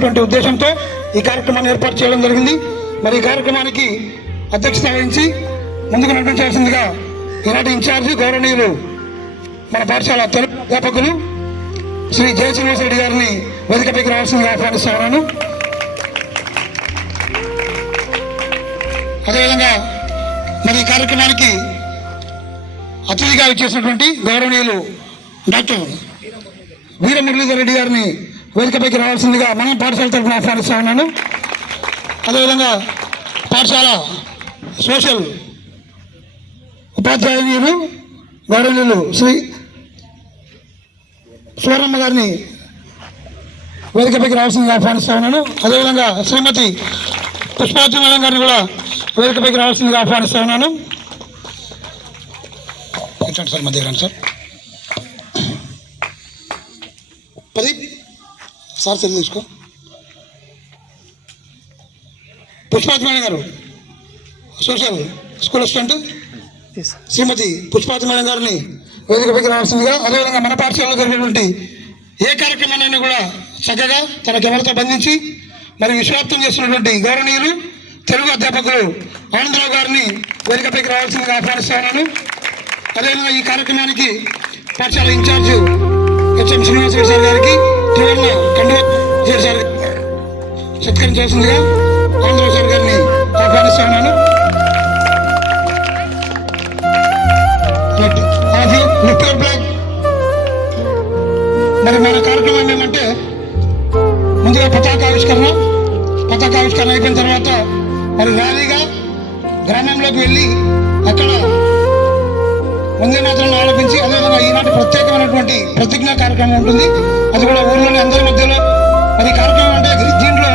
చేయాలనేటువంటి ఉద్దేశంతో ఈ కార్యక్రమాన్ని ఏర్పాటు చేయడం జరిగింది. మరి ఈ కార్యక్రమానికి అధ్యక్షత వహించి ముందుకు నడిపించాల్సిందిగా ఈనాటి ఇన్ఛార్జి గౌరవనీయులు మన పాఠశాల తెలుగు అధ్యాపకులు శ్రీ జయ శ్రీనివాసరెడ్డి గారిని వేదికపైకి రావాల్సిందిగా ఆహ్వానిస్తున్నాను. అదేవిధంగా మరి ఈ కార్యక్రమానికి అతిథిగా వచ్చేసినటువంటి గౌరవనీయులు డాక్టర్ వీర మురళీధర్ రెడ్డి గారిని వేదికపైకి రావాల్సిందిగా మనం పాఠశాల తరఫున ఆహ్వానిస్తా ఉన్నాను. అదేవిధంగా పాఠశాల సోషల్ ఉపాధ్యాయులు గౌరవనీయులు శ్రీ సువర్ణమ్మ గారిని వేదికపైకి రావాల్సిందిగా ఆహ్వానిస్తా ఉన్నాను. అదేవిధంగా శ్రీమతి పుష్పావతి మేడం గారిని కూడా వేదికపైకి రావాల్సిందిగా ఆహ్వానిస్తా ఉన్నాను. సార్ మధ్య రండి సార్. ప్రదీప్ సార్ తెలియ తీసుకో. పుష్పావతి మేడం గారు సోషల్ స్కూల్ అసిస్టెంట్ శ్రీమతి పుష్పావతి మేడం గారిని వేదికపైకి రావాల్సిందిగా, అదేవిధంగా మన పాఠశాలలో జరిగినటువంటి ఏ కార్యక్రమాన్ని కూడా చక్కగా తన కెమెరాతో బంధించి మరి విశ్వవ్యాప్తం చేస్తున్నటువంటి గౌరవనీయులు తెలుగు అధ్యాపకులు ఆనందరావు గారిని వేదికపైకి రావాల్సిందిగా ఆహ్వానిస్తున్నాను. అదేవిధంగా ఈ కార్యక్రమానికి పాఠశాల ఇన్ఛార్జ్ హెచ్ఎం శ్రీనివాసరెడ్డి సార్ గారికి త్రివర్ణ కండువా సార్ సత్కరించాల్సిందిగా ఆనందరావు సార్ గారిని ఆహ్వానిస్తున్నాను. మరి మన కార్యక్రమం ఏమంటే ముందుగా పతాకావిష్కరణ అయిపోయిన తర్వాత మరి ర్యాలీగా గ్రామంలోకి వెళ్ళి అక్కడ వందే మాత్రం ఆలోపించి అదేవిధంగా ఈనాటి ప్రత్యేకమైనటువంటి ప్రతిజ్ఞా కార్యక్రమం ఉంటుంది. అది కూడా ఊళ్ళోని అందరి మధ్యలో మరి కార్యక్రమం అంటే దీంట్లో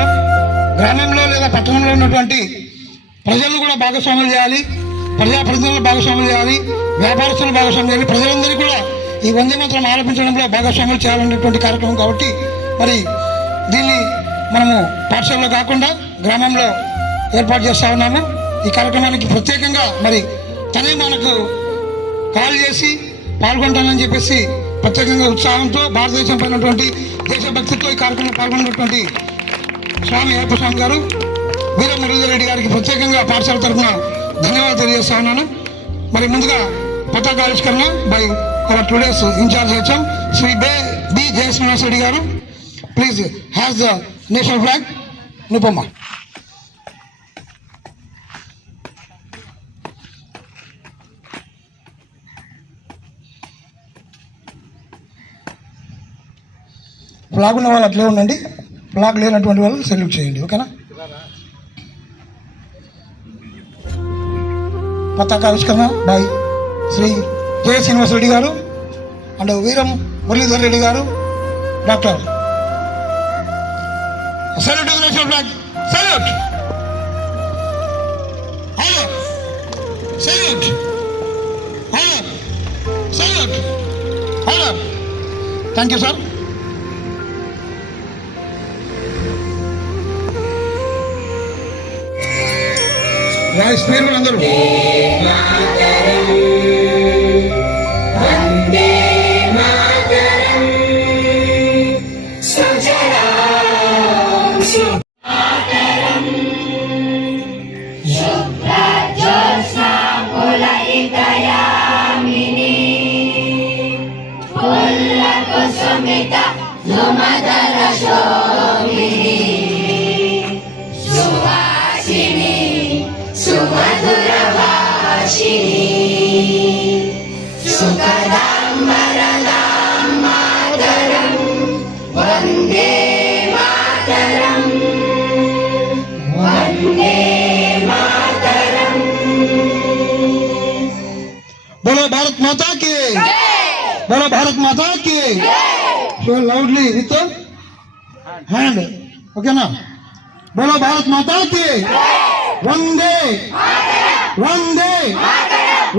గ్రామంలో లేదా పట్టణంలో ఉన్నటువంటి ప్రజలు కూడా భాగస్వాములు చేయాలి, ప్రజాప్రతినిధులు భాగస్వాములు చేయాలి, వ్యాపారస్తులు భాగస్వాములు చేయాలి, ప్రజలందరికీ కూడా ఈ వందే మాత్రం ఆలపించడంలో భాగస్వాములు చేయాలనేటువంటి కార్యక్రమం కాబట్టి మరి దీన్ని మనము పాఠశాలలో కాకుండా గ్రామంలో ఏర్పాటు చేస్తూ ఉన్నాము. ఈ కార్యక్రమానికి ప్రత్యేకంగా మరి తనే మనకు కాల్ చేసి పాల్గొంటానని చెప్పేసి ప్రత్యేకంగా ఉత్సాహంతో భారతదేశం పైనటువంటి దేశభక్తితో ఈ కార్యక్రమంలో పాల్గొన్నటువంటి స్వామి అయ్యప్ప స్వామి గారు వీర మురళీధర్ రెడ్డి గారికి ప్రత్యేకంగా పాఠశాల తరఫున ధన్యవాదాలు తెలియజేస్తా ఉన్నాను. మరి ముందుగా పతాకావిష్కరణ by our today's in-charge HM Shri B Jaya Srinivasa Reddy గారు. Please hoist the national flag. నిపమ్మ. ఫ్లాగ్ ఉన్న వాళ్ళు అట్లే ఉండండి, ఫ్లాగ్ లేనటువంటి వాళ్ళు సెల్యూట్ చేయండి. ఓకేనా? పతాకావిష్కరణ బై శ్రీ జయ శ్రీనివాసరెడ్డి గారు అండ్ వీరం మురళీధర్ రెడ్డి గారు. Doctor salute to the national flag. Salute. Honor. Salute. Honor. Salute. Honor. Thank you, sir. Right, speed అందరూ. बोलो भारत माता की, बोलो भारत माता की. So loudly with the hand. Okay ना? बोलो भारत माता की. वंदे वंदे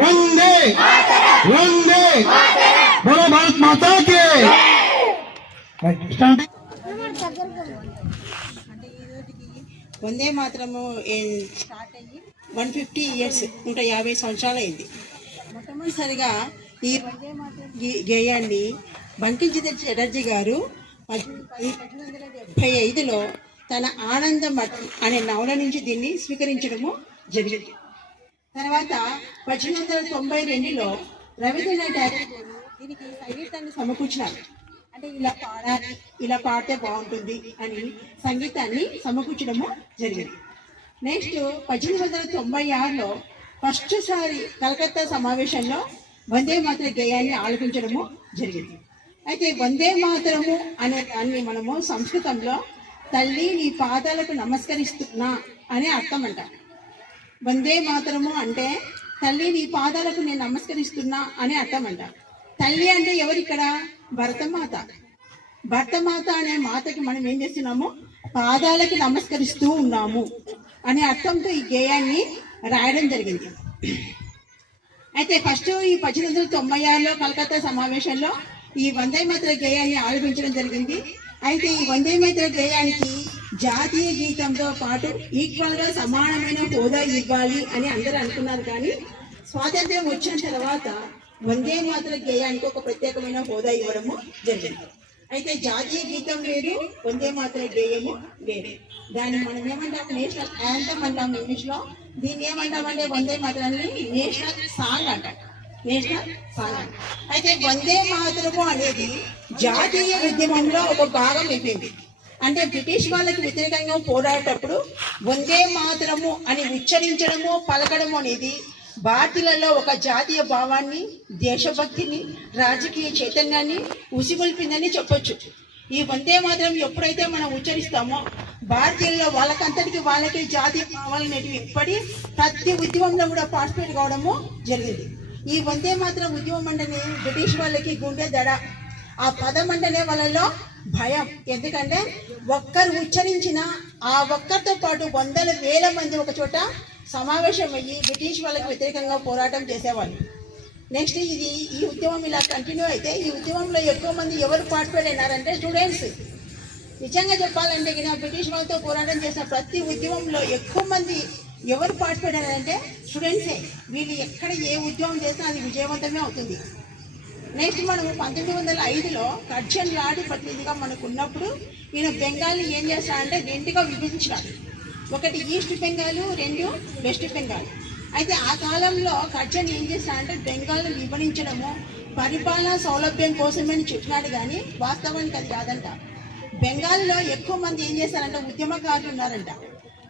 वंदे वंदे. बोलो भारत माता की. Right. Standing. వందే మాత్రము స్టార్ట్ అయ్యి 150 years 150 సంవత్సరాలు అయింది. మొట్టమొదటిసారిగా ఈ వందే మాత్రం గేయాన్ని బంకించంద్ర చటర్జీ గారు 1870 1875లో తన ఆనందం అనే నవల నుంచి దీన్ని స్వీకరించడము జరిగింది. తర్వాత 1892లో రవీంద్రనాథ్ ఠాగూర్ దీనికి సంగీతాన్ని సమకూర్చినారు. అంటే ఇలా పాడితే బాగుంటుంది అని సంగీతాన్ని సమకూర్చడము జరిగింది. నెక్స్ట్ 1896లో ఫస్ట్ సారి కలకత్తా సమావేశంలో వందే మాతర గేయాన్ని ఆలపించడము జరిగింది. అయితే వందే మాతరము అనే దాన్ని మనము సంస్కృతంలో తల్లి నీ పాదాలకు నమస్కరిస్తున్నా అనే అర్థం అంటాం. వందే మాతరము అంటే తల్లి నీ పాదాలకు నేను నమస్కరిస్తున్నా అని అర్థం అంట. తల్లి అంటే ఎవరు ఇక్కడ? భరతమాత. భరతమాత అనే మాతకి మనం ఏం చేస్తున్నాము? పాదాలకి నమస్కరిస్తూ ఉన్నాము అనే అర్థంతో ఈ గేయాన్ని రాయడం జరిగింది. అయితే ఫస్ట్ ఈ 1896లో కలకత్తా సమావేశంలో ఈ వందే మాతర గేయాన్ని ఆలపించడం జరిగింది. అయితే ఈ వందే మాతర గేయానికి జాతీయ గీతంతో పాటు ఈక్వల్ గా సమానమైన హోదా ఇవ్వాలి అని అందరూ అనుకున్నారు. కానీ స్వాతంత్ర్యం వచ్చిన తర్వాత వందే మాతర గేయానికి ఒక ప్రత్యేకమైన హోదా ఇవ్వడము జరిగింది. అయితే జాతీయ గీతం వేరు, వందే మాతర గేయము వేరు. దాన్ని మనం ఏమంటాము? నేషనల్ యాంథమ్ అంటాము ఇంగ్లీష్ లో. దీన్ని ఏమంటామంటే వందే మాతరాన్ని నేషనల్ సాంగ్ అంటాం. National song. అయితే వందే మాతరము అనేది జాతీయ ఉద్యమంలో ఒక భాగం అయిపోయింది. అంటే బ్రిటిష్ వాళ్ళకి వ్యతిరేకంగా పోరాడేటప్పుడు వందే మాతరము అని ఉచ్చరించడము, పలకడము అనేది భారతీయులలో ఒక జాతీయ భావాన్ని, దేశభక్తిని, రాజకీయ చైతన్యాన్ని ఉసిగొల్పిందని చెప్పొచ్చు. ఈ వందే మాతరం ఎప్పుడైతే మనం ఉచ్చరిస్తామో భారతీయుల్లో వాళ్ళకి జాతీయ భావాలు అనేటివి ఏర్పడి ప్రతి ఉద్యమంలో కూడా పార్టిసిపేట్ కావడము జరిగింది. ఈ వందే మాతరం ఉద్యమం అంటేనే బ్రిటిష్ వాళ్ళకి గుండె దడ. ఆ పదం అంటేనే వాళ్ళలో భయం. ఎందుకంటే ఒక్కరు ఉచ్చరించిన ఆ ఒక్కరితో పాటు వందల వేల మంది ఒక చోట సమావేశం అయ్యి బ్రిటిష్ వాళ్ళకి వ్యతిరేకంగా పోరాటం చేసేవాళ్ళు. నెక్స్ట్ ఈ ఉద్యమం ఇలా కంటిన్యూ అయితే ఈ ఉద్యమంలో ఎక్కువ మంది ఎవరు పార్టిసిపేట్ అయినారంటే స్టూడెంట్స్. నిజంగా చెప్పాలంటే బ్రిటిష్ వాళ్ళతో పోరాటం చేసిన ప్రతి ఉద్యమంలో ఎక్కువ మంది ఎవరు పార్టిసిపేట్ అయినారంటే స్టూడెంట్సే. వీళ్ళు ఎక్కడ ఏ ఉద్యమం చేసినా అది విజయవంతమే అవుతుంది. నెక్స్ట్ మనం 1905లో కర్జన్ లాడి ప్రతినిధిగా మనకు ఉన్నప్పుడు ఈయన బెంగాల్ని ఏం చేస్తాడంటే రెండుగా విభజించాడు. ఒకటి ఈస్ట్ బెంగాల్, రెండు వెస్ట్ బెంగాల్. అయితే ఆ కాలంలో కర్జన్ ఏం చేస్తాడంటే బెంగాల్ని విభజించడము పరిపాలనా సౌలభ్యం కోసమే అని చెప్పినాడు. కానీ వాస్తవానికి అది కాదంట. బెంగాల్లో ఎక్కువ మంది ఏం చేస్తారంటే ఉద్యమకారులు ఉన్నారంట.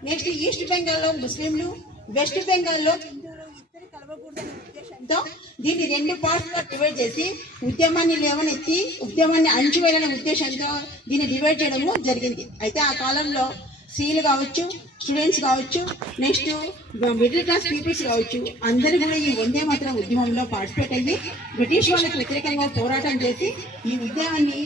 నెక్స్ట్ ఈస్ట్ బెంగాల్లో ముస్లింలు, వెస్ట్ బెంగాల్లో హిందువులు ఇద్దరు కలవకూడదనే ఉద్దేశంతో దీన్ని రెండు పార్ట్స్ గా డివైడ్ చేసి ఉద్యమాన్ని లేవనెత్తి ఉద్యమాన్ని అణచివేయాలనే ఉద్దేశంతో దీన్ని డివైడ్ చేయడము జరిగింది. అయితే ఆ కాలంలో స్త్రీలు కావచ్చు, స్టూడెంట్స్ కావచ్చు, నెక్స్ట్ మిడిల్ క్లాస్ పీపుల్స్ కావచ్చు, అందరూ కూడా ఈ వందే మాతరం ఉద్యమంలో పార్టిసిపేట్ అయ్యి బ్రిటిష్ వాళ్ళకి వ్యతిరేకంగా పోరాటం చేసి ఈ ఉద్యమాన్ని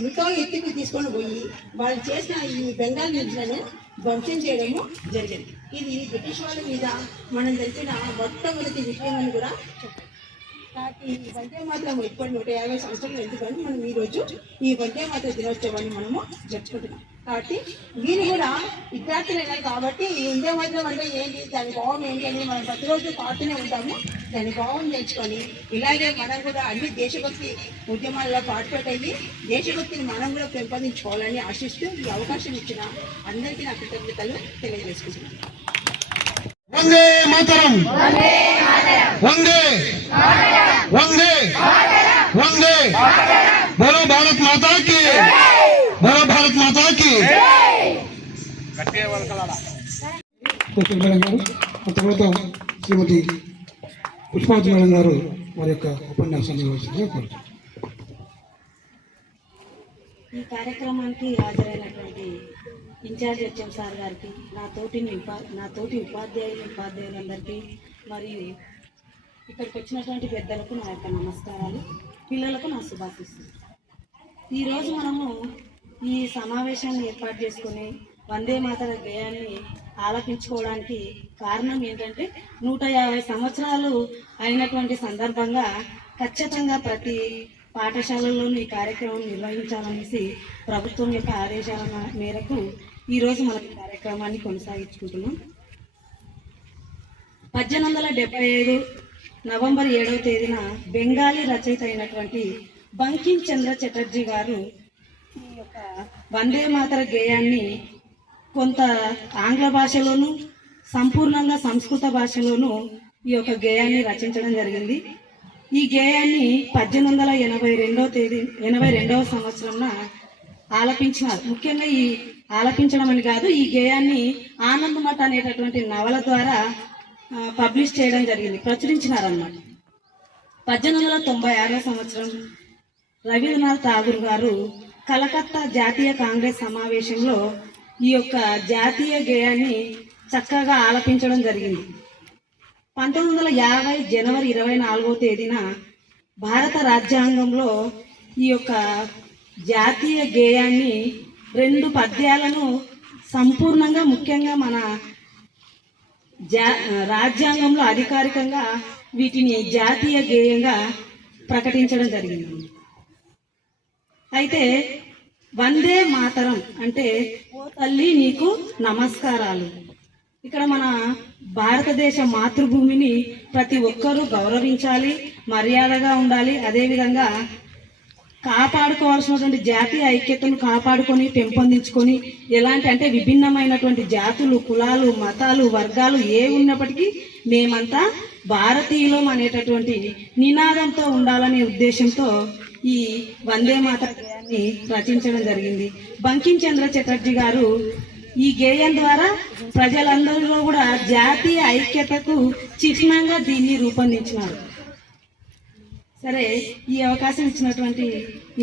ఎంతో ఎత్తుకు తీసుకొని పోయి వాళ్ళు చేసిన ఈ బెంగాల్ నిధులను ధ్వంసం చేయడము జరిగింది. ఇది బ్రిటిష్ వాళ్ళ మీద మనం తెలిసిన మొట్టమొదటి విషయం అని కూడా చెప్పారు. కాబట్టి ఈ వందే మాతరం ఇప్పటి 150 సంవత్సరాలు ఎందుకని మనం ఈరోజు ఈ వందే మాతర దినోత్సవాన్ని మనము జరుపుకుంటున్నాం. కాబట్టి వీళ్ళు కూడా విద్యార్థులైనా కాబట్టి ఈ వందే మాతరం అంటే ఏంటి, దాని భావం ఏంటి అని మనం ప్రతిరోజు పాడుతూనే ఉంటాము. దాని భావం నేర్చుకొని ఇలాగే మనం కూడా అన్ని దేశభక్తి ఉద్యమాల్లో పార్టిసిపేట్ అయ్యి దేశభక్తిని మనం కూడా పెంపొందించుకోవాలని ఆశిస్తూ ఈ అవకాశం ఇచ్చిన అందరికీ నా కృతజ్ఞతలు తెలియజేసుకుంటున్నాను. వందే మాతరం, వందే వందే వందే. బోలో భారత్ మాతా కి, బోలో భారత్ మాతా కి. మేడం గారు, ఆ తర్వాత శ్రీమతి పుష్పావతి మేడం గారు వారి యొక్క ఉపన్యాసాన్ని కోరుతున్నారు. ఈ కార్యక్రమానికి హాజరైనటువంటి ఇన్ఛార్జ్ హెచ్ఎం సార్ గారికి, నా తోటి ఉపాధ్యాయులందరికీ మరియు ఇక్కడికి వచ్చినటువంటి పెద్దలకు నా యొక్క నమస్కారాలు, పిల్లలకు నా శుభాశీస్సులు. ఈరోజు మనము ఈ సమావేశాన్ని ఏర్పాటు చేసుకుని వందే మాతర గేయాన్ని ఆలపించుకోవడానికి కారణం ఏంటంటే 150 సంవత్సరాలు అయినటువంటి సందర్భంగా ఖచ్చితంగా ప్రతి పాఠశాలల్లోనూ ఈ కార్యక్రమం నిర్వహించాలనేసి ప్రభుత్వం యొక్క ఆదేశాల మేరకు ఈరోజు మనం ఈ కార్యక్రమాన్ని కొనసాగించుకుంటున్నాం. 1875 నవంబర్ 7వ తేదీన బెంగాలీ రచయిత అయినటువంటి బంకిం చంద్ర చటర్జీ గారు ఈ యొక్క వందే మాతర గేయాన్ని కొంత ఆంగ్ల భాషలోను సంపూర్ణంగా సంస్కృత భాషలోను ఈ యొక్క గేయాన్ని రచించడం జరిగింది. ఈ గేయాన్ని 1882వ సంవత్సరంన ఆలపించినారు. ముఖ్యంగా ఈ ఆలపించడం అని కాదు, ఈ గేయాన్ని ఆనందమఠ్ అనేటటువంటి నవల ద్వారా పబ్లిష్ చేయడం జరిగింది, ప్రచురించినారన్నమాట. 1896వ సంవత్సరం రవీంద్రనాథ్ ఠాగూర్ గారు కలకత్తా జాతీయ కాంగ్రెస్ సమావేశంలో ఈ యొక్క జాతీయ గేయాన్ని చక్కగా ఆలపించడం జరిగింది. 1950 జనవరి 24వ తేదీన భారత రాజ్యాంగంలో ఈ యొక్క జాతీయ గేయాన్ని 2 పద్యాలను సంపూర్ణంగా, ముఖ్యంగా మన రాజ్యాంగంలో అధికారికంగా వీటిని జాతీయ గేయంగా ప్రకటించడం జరిగింది. అయితే వందే మాతరం అంటే ఓ తల్లి నీకు నమస్కారాలు. ఇక్కడ మన భారతదేశ మాతృభూమిని ప్రతి ఒక్కరూ గౌరవించాలి, మర్యాదగా ఉండాలి. అదేవిధంగా కాపాడుకోవాల్సినటువంటి జాతీయ ఐక్యతను కాపాడుకొని పెంపొందించుకొని, ఎలాంటి అంటే విభిన్నమైనటువంటి జాతులు, కులాలు, మతాలు, వర్గాలు ఏ ఉన్నప్పటికీ మేమంతా భారతీయులం అనేటటువంటి నినాదంతో ఉండాలనే ఉద్దేశంతో ఈ వందే మాతర గేయాన్ని రచించడం జరిగింది. బంకిం చంద్ర చటర్జీ గారు ఈ గేయం ద్వారా ప్రజలందరిలో కూడా జాతీయ ఐక్యతకు చిహ్నంగా దీన్ని రూపొందించినారు. సరే, ఈ అవకాశం ఇచ్చినటువంటి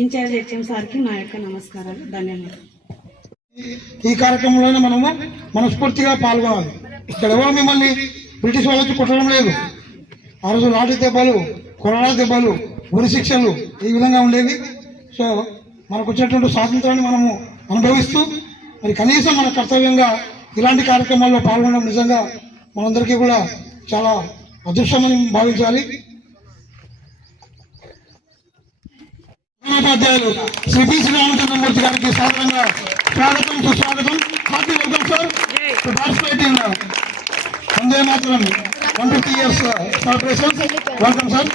ఇన్ఛార్జ్ హెచ్ఎం సార్కి నా యొక్క నమస్కారాలు, ధన్యవాదాలు. ఈ కార్యక్రమంలోనే మనము మనస్ఫూర్తిగా పాల్గొనాలి. ఇక్కడ ఎవరు మిమ్మల్ని బ్రిటిష్ వాళ్ళకి కొట్టడం లేదు. ఆ రోజు లాఠీ దెబ్బలు, కొరడా దెబ్బలు, ఉరి శిక్షలు ఈ విధంగా ఉండేవి. సో మనకు వచ్చినటువంటి స్వాతంత్రాన్ని మనము అనుభవిస్తూ మరి కనీసం మన కర్తవ్యంగా ఇలాంటి కార్యక్రమాల్లో పాల్గొనడం నిజంగా మనందరికీ కూడా చాలా అదృష్టమని భావించాలి. ఉపాధ్యాయులు శ్రీ పి. శ్రీరామచంద్రమూర్తి గారికి సాధారణంగా స్వాగతం, సుస్వాగతం. Hearty welcome sir to participate in Vande Mataram 150 years celebration. Welcome sir.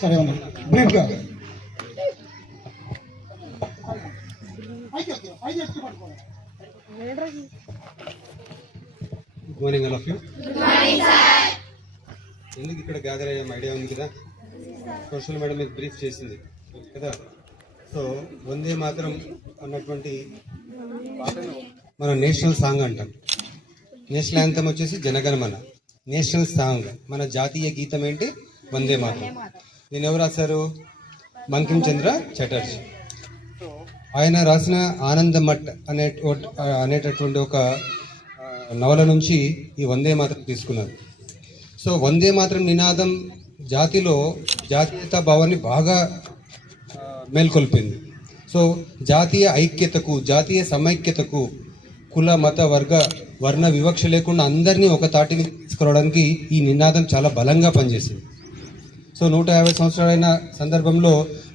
సరే అమ్మా, బ్రీఫ్గా good morning all of you. ఎందుకు ఇక్కడ గ్యాదర్ అయ్యాం ఐడియా ఉంది కదా. సోషల్ మేడం మీకు బ్రీఫ్ చేసింది కదా. సో వందే మాతరం అన్నటువంటి మన నేషనల్ సాంగ్ అంటాం. నేషనల్ యాంథమ్ వచ్చేసి జనగణమన. నేషనల్ సాంగ్ మన జాతీయ గీతం ఏంటి? వందే మాతరం. దీన్ని ఎవరు రాశారు? బంకిం చంద్ర చటర్జీ. ఆయన రాసిన ఆనందమఠ్ అనేటటువంటి ఒక నవల నుంచి ఈ వందే మాతరం తీసుకున్నారు. సో వందే మాతరం నినాదం జాతిలో జాతీయతా భావాన్ని బాగా మేల్కొల్పింది. సో జాతీయ ఐక్యతకు, జాతీయ సమైక్యతకు, కుల మత వర్ణ వివక్ష లేకుండా అందరినీ ఒక తాటిని తీసుకురావడానికి ఈ నినాదం చాలా బలంగా పనిచేసింది. సో 150 సంవత్సరాలైన సందర్భంలో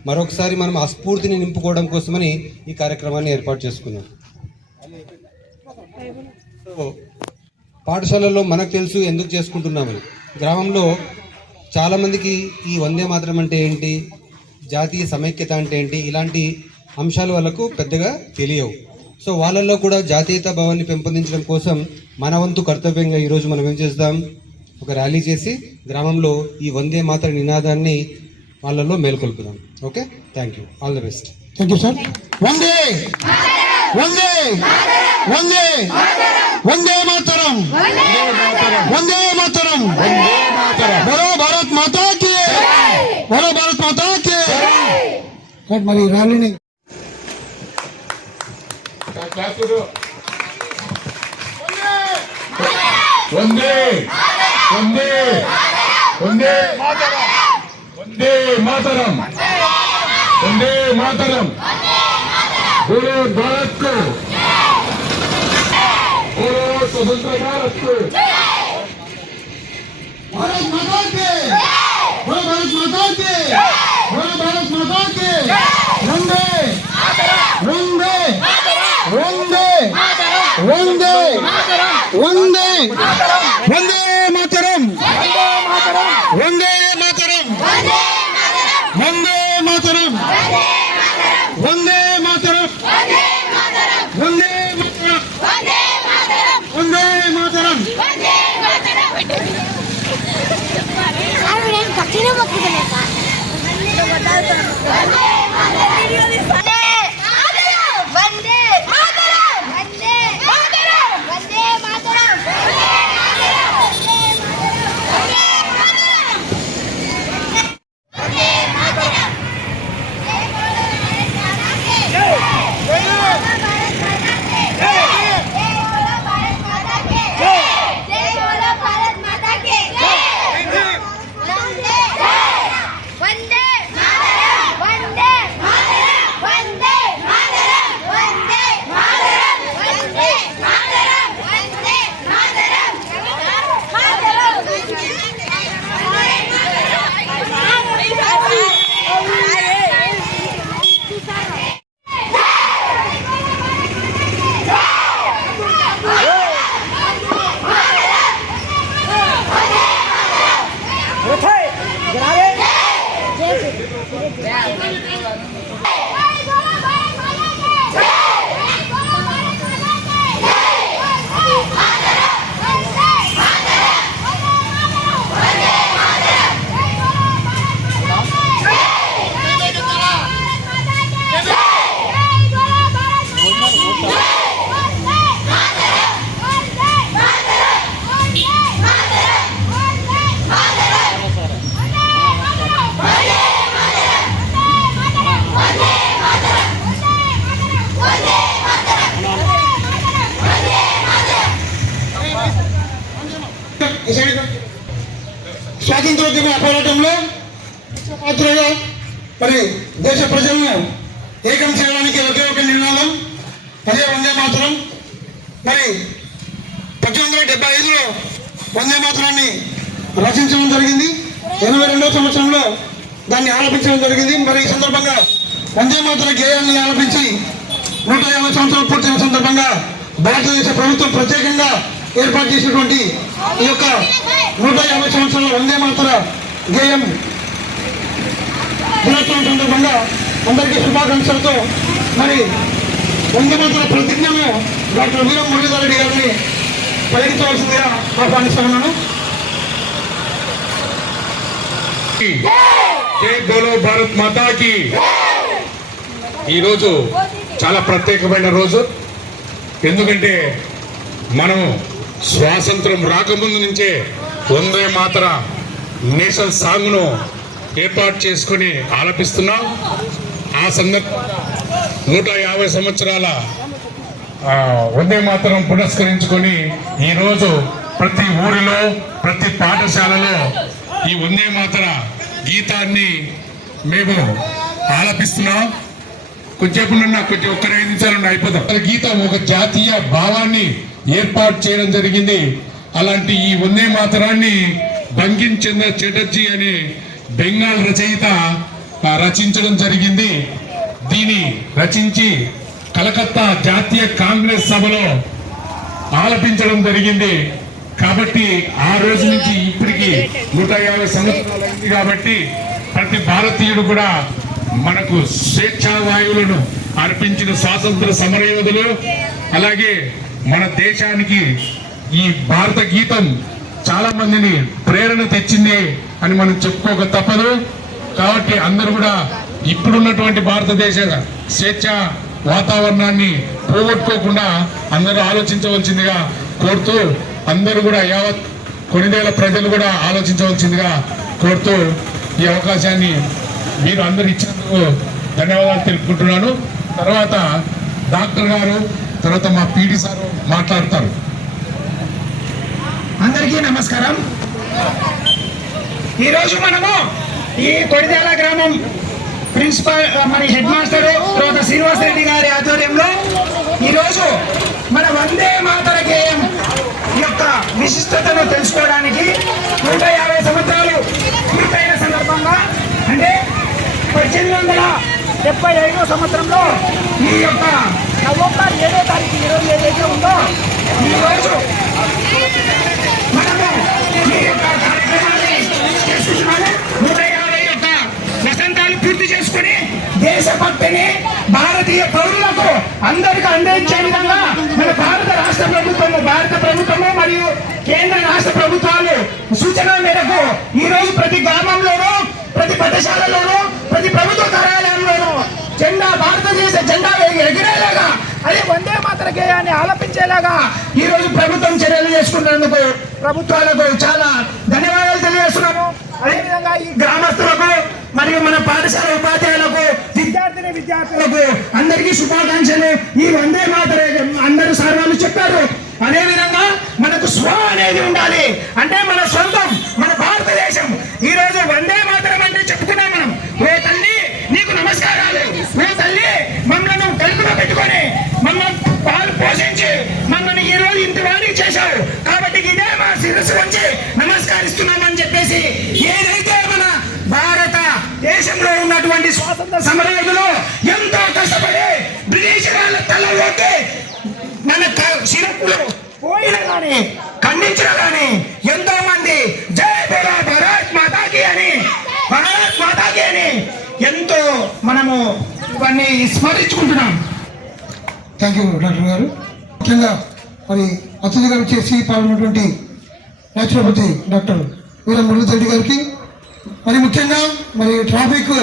మరొకసారి మనం ఆ స్ఫూర్తిని నింపుకోవడం కోసమని ఈ కార్యక్రమాన్ని ఏర్పాటు చేసుకున్నాం. సో పాఠశాలల్లో మనకు తెలుసు ఎందుకు చేసుకుంటున్నామని. గ్రామంలో చాలామందికి ఈ వందే మాతరం అంటే ఏంటి, జాతీయ సమైక్యత అంటే ఏంటి, ఇలాంటి అంశాలు వాళ్ళకు పెద్దగా తెలియవు. సో వాళ్ళల్లో కూడా జాతీయతా భావాన్ని పెంపొందించడం కోసం మన వంతు కర్తవ్యంగా ఈరోజు మనం ఏం చేద్దాం, ఒక ర్యాలీ చేసి గ్రామంలో ఈ వందే మాతర నినాదాన్ని వాళ్ళలో మేల్కొల్పుదాం. Okay, thank you, all the best. Thank you sir. వందే వందే వందే వందే మాతరం, వందే మాతరం, బలో భారత్ మాతా కి, బలో భారత్ మాతా కి. మరి ర్యాలీని వందే వందే వందే మాతరం, వందే మాతరం, వందే మాతరం. बोलो भारत को, बोलो स्वतंत्र भारत को. भारत माता के, बोलो भारत माता के, बोलो भारत माता के. वंदे वंदे वंदे वंदे वंदे वंदे मातरम, वंदे मातरम, वंदे వందే మాతరం, వందే మాతరం, వందే మాతరం. పక్కనే మొక్కుతున్నాయి స్వాతంత్రోద్యమ పోరాటంలో పాత్రగా మరి దేశ ప్రజలను ఏకం చేయడానికి ఒకే ఒక నినాదం అదే వందే మాతరం. మరి 1875లో వందే మాతరాన్ని రచించడం జరిగింది. 82వ సంవత్సరంలో దాన్ని ఆలపించడం జరిగింది. మరి ఈ సందర్భంగా వందే మాతర గేయాన్ని ఆలపించి 150 సంవత్సరాలు పూర్తయిన సందర్భంగా భారతదేశ ప్రభుత్వం ప్రత్యేకంగా ఏర్పాటు చేసినటువంటి ఈ యొక్క 150 సంవత్సరాల వందే మాతర గేయం దినోత్సవం సందర్భంగా అందరికీ శుభాకాంక్షలతో మరి వందే మాతర ప్రతిజ్ఞను డాక్టర్ వీర మురళీధర్ రెడ్డి గారిని పలికించవలసిందిగా ఆహ్వానిస్తున్నాను. జై బోలో భారత్ మాతాకి. ఈరోజు చాలా ప్రత్యేకమైన రోజు. ఎందుకంటే మనం స్వాతంత్రం రాకముందు నుంచే వందే మాతర నేషనల్ సాంగ్ను ఏర్పాటు చేసుకుని ఆలపిస్తున్నాం. ఆ సందర్భంగా 150 సంవత్సరాల వందే మాతరం పురస్కరించుకొని ఈరోజు ప్రతి ఊరిలో ప్రతి పాఠశాలలో ఈ వందే మాతర గీతాన్ని మేము ఆలపిస్తున్నాం. కొంచెం ఒక్క 5 నిమిషాలు అయిపోతాం. గీతం ఒక జాతీయ భావాన్ని ఏర్పాటు చేయడం జరిగింది. అలాంటి ఈ వందే మాతరాన్ని బంకిం చంద్ర చటర్జీ అనే బెంగాల్ రచయిత రచించడం జరిగింది. దీన్ని రచించి కలకత్తా జాతీయ కాంగ్రెస్ సభలో ఆలపించడం జరిగింది. కాబట్టి ఆ రోజు నుంచి ఇప్పటికి 150 సంవత్సరాలు అయింది. కాబట్టి ప్రతి భారతీయుడు కూడా మనకు స్వేచ్ఛా వాయువులను అర్పించిన స్వాతంత్ర సమరయోధులు, అలాగే మన దేశానికి ఈ భారత గీతం చాలా మందిని ప్రేరణ తెచ్చింది అని మనం చెప్పుకోక తప్పదు. కాబట్టి అందరూ కూడా ఇప్పుడున్నటువంటి భారతదేశ స్వేచ్ఛ వాతావరణాన్ని పోగొట్టుకోకుండా అందరూ ఆలోచించవలసిందిగా కోరుతూ, అందరూ కూడా యావత్ కొనిదేల ప్రజలు కూడా ఆలోచించవలసిందిగా కోరుతూ ఈ అవకాశాన్ని మీరు అందరు ఇచ్చినందుకు ధన్యవాదాలు తెలుపుకుంటున్నాను. తర్వాత డాక్టర్ గారు, తర్వాత మా పీడి సారు మాట్లాడతారు. అందరికీ నమస్కారం. ఈరోజు మనము ఈ కొడిదేల గ్రామం ప్రిన్సిపల్ మరి హెడ్ మాస్టర్ తర్వాత శ్రీనివాసరెడ్డి గారి ఆధ్వర్యంలో ఈరోజు మన వందే మాతర గేయం యొక్క విశిష్టతను తెలుసుకోవడానికి 150 సంవత్సరాలు పూర్తయిన సందర్భంగా, అంటే 1875వ సంవత్సరంలో ఈ యొక్క నవంబర్ 7వ తారీఖు ఈరోజు ఏదైతే ఉందో ఈరోజు మనము ఈ యొక్క కార్యక్రమాన్ని చేసుకుంటున్నాము. 150 యొక్క వసంతాలు పూర్తి చేసుకుంటున్నాము. చేసుకుని దేశభక్తిని భారతీయ పౌరులకు అందరికీ అందించే విధంగా మన భారత ప్రభుత్వము మరియు కేంద్ర రాష్ట్ర ప్రభుత్వాలు సూచన మేరకు ఈ రోజు ప్రతి గ్రామంలోనూ, ప్రతి పాఠశాలలోనూ, ప్రతి ప్రభుత్వ కార్యాలయంలోనూ భారతదేశ జెండా ఎగిరేలాగా, అదే వందే మాతర గేయాన్ని ఆలపించేలాగా ఈ రోజు ప్రభుత్వం చర్యలు చేసుకుంటున్నందుకు ప్రభుత్వాలకు చాలా ధన్యవాదాలు తెలియజేస్తున్నాము. అదేవిధంగా ఈ గ్రామస్తులకు మరియు మన పాఠశాల ఉపాధ్యాయులకు, విద్యార్థులకు అందరికీ శుభాకాంక్షలు. ఈ వందే మాతర అందరూ సర్వాలు చెప్పారు. అదేవిధంగా మనకు స్వ అనేది ఉండాలి, అంటే మన సొంతం, మన భారతదేశం. ఈ రోజు వందే మాతరం అంటే చెప్పుకున్నాం మనం. ఓ తల్లి నీకు నమస్కారాలు, ఓ తల్లి మమ్మల్ని కలుపులో పెట్టుకొని మమ్మల్ని పాలు పోషించి మమ్మల్ని ఈ రోజు ఇంటి వారికి చేశావు, కాబట్టి ఇదే మా శిరస్సు వచ్చి నమస్కరిస్తున్నామని చెప్పేసి ఏదైతే మన భారత దేశంలో ఉన్నటువంటి స్వాతంత్ర సమరయోధులు ఎంతో కష్టపడి బ్రిటిష్ వాళ్ళ తలలోకి మన శిరస్సులు పోయినా కానీ ఖండించిన కానీ ఎంతో మంది జై బోలో భారత్ మాతాకి అని ఎంతో మనము ఇవన్నీ స్మరించుకుంటున్నాం. థ్యాంక్ యూ డాక్టర్ గారు. ముఖ్యంగా మరి అతిథిగా వచ్చేసి పాల్గొన్నటువంటి రాష్ట్రపతి డాక్టర్ వీర మురళీధర్ గారికి, మరి ముఖ్యంగా మరి ట్రాఫిక్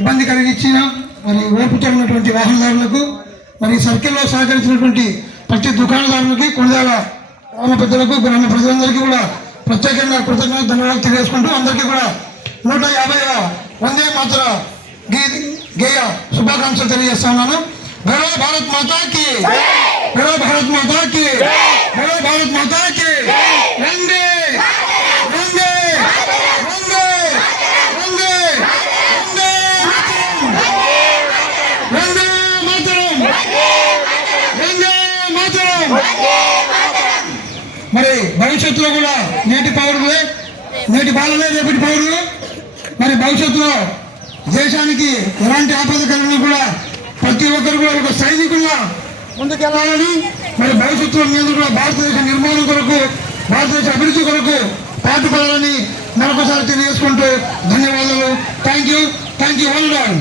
ఇబ్బంది కలిగించిన మరి ఓపుతో ఉన్నటువంటి వాహనదారులకు, మరి సర్కిల్లో సహకరించినటువంటి ప్రతి దుకాణదారులకి, కొనుగోల గ్రామ పెద్దలకు, గ్రామ ప్రజలందరికీ కూడా ప్రత్యేకంగా కృతజ్ఞతలు ధన్యవాదాలు తెలియజేసుకుంటూ అందరికీ కూడా 150వ వందే మాతర గేయ శుభాకాంక్షలు తెలియజేస్తా ఉన్నాను. బలో భారత్ మాతాకి, బలో భారత్ మాతాకి, బలో భారత్ మాతాకి. వందే వందే వందే వందే వందే మాతరం, వందే మాతరం. మరి భవిష్యత్తులో కూడా నేటి పౌరులే, నేటి బాలలే రేపటి పౌరులు. మరి భవిష్యత్తులో దేశానికి ఎలాంటి ఆపద కలిగినా కూడా ప్రతి ఒక్కరు కూడా ఒక సైనికులుగా ముందుకెళ్లాలని, మరి భవిష్యత్తులో నేను కూడా భారతదేశ నిర్మాణం కొరకు, భారతదేశ అభివృద్ధి కొరకు పాటుపడాలని మరొకసారి తెలియజేసుకుంటూ ధన్యవాదాలు. Thank you all.